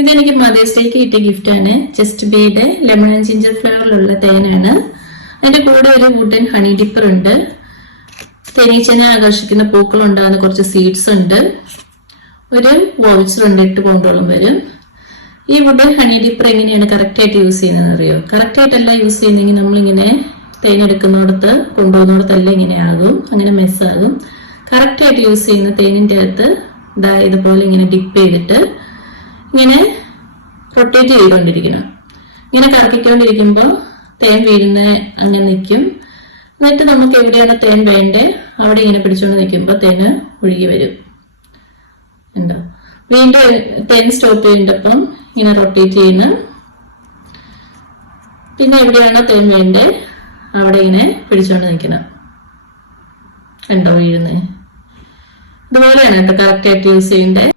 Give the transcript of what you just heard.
ഇതെനിക്ക് മദേഴ്സ് ഡേക്ക് കിട്ടിയ ഗിഫ്റ്റാണ്. ജസ്റ്റ് ബീയുടെ ലെമൺ ആൻഡ് ജിഞ്ചർ ഫ്ലേവറിലുള്ള തേനാണ്. അതിന്റെ കൂടെ ഒരു വുഡൻ ഹണി ഡിപ്പർ ഉണ്ട്. തേനീച്ചനെ ആകർഷിക്കുന്ന പൂക്കൾ ഉണ്ടാകുന്ന കുറച്ച് സീഡ്സ് ഉണ്ട്. ഒരു വൗച്ചർ ഉണ്ട്, 8 പൗണ്ടോളം വരും. ഈ വുഡൻ ഹണി ഡിപ്പർ എങ്ങനെയാണ് കറക്റ്റായിട്ട് യൂസ് ചെയ്യുന്നതെന്ന് അറിയോ? കറക്റ്റായിട്ടല്ല യൂസ് ചെയ്യുന്നെങ്കിൽ നമ്മളിങ്ങനെ തേനെടുക്കുന്നിടത്ത് കൊണ്ടുപോകുന്നിടത്തല്ല ഇങ്ങനെ ആകും, അങ്ങനെ മെസ്സാകും. കറക്റ്റായിട്ട് യൂസ് ചെയ്യുന്ന തേനിൻ്റെ അകത്ത് ഇതുപോലെ ഇങ്ങനെ ഡിപ്പ് ചെയ്തിട്ട് ഇങ്ങനെ റൊട്ടേറ്റ് ചെയ്തുകൊണ്ടിരിക്കണം. ഇങ്ങനെ കറക്കിക്കൊണ്ടിരിക്കുമ്പോൾ തേൻ വീഴുന്ന അങ്ങനെ നിൽക്കും. എന്നിട്ട് നമുക്ക് എവിടെയാണ് തേൻ വേണ്ടേ അവിടെ ഇങ്ങനെ പിടിച്ചുകൊണ്ട് നിൽക്കുമ്പോൾ തേന് ഒഴുകി വരും. ഉണ്ടോ? വീണ്ടും തേൻ സ്റ്റോപ്പ് ചെയ്യേണ്ടപ്പം ഇങ്ങനെ റൊട്ടേറ്റ് ചെയ്യുന്നു. പിന്നെ എവിടെയാണോ തേൻ വേണ്ടേ അവിടെ ഇങ്ങനെ പിടിച്ചുകൊണ്ട് നിൽക്കണം. ഉണ്ടോ വീഴുന്നേ? ഇതുപോലെയാണ് കേട്ടോ കറക്റ്റായിട്ട് യൂസ് ചെയ്യേണ്ടത്.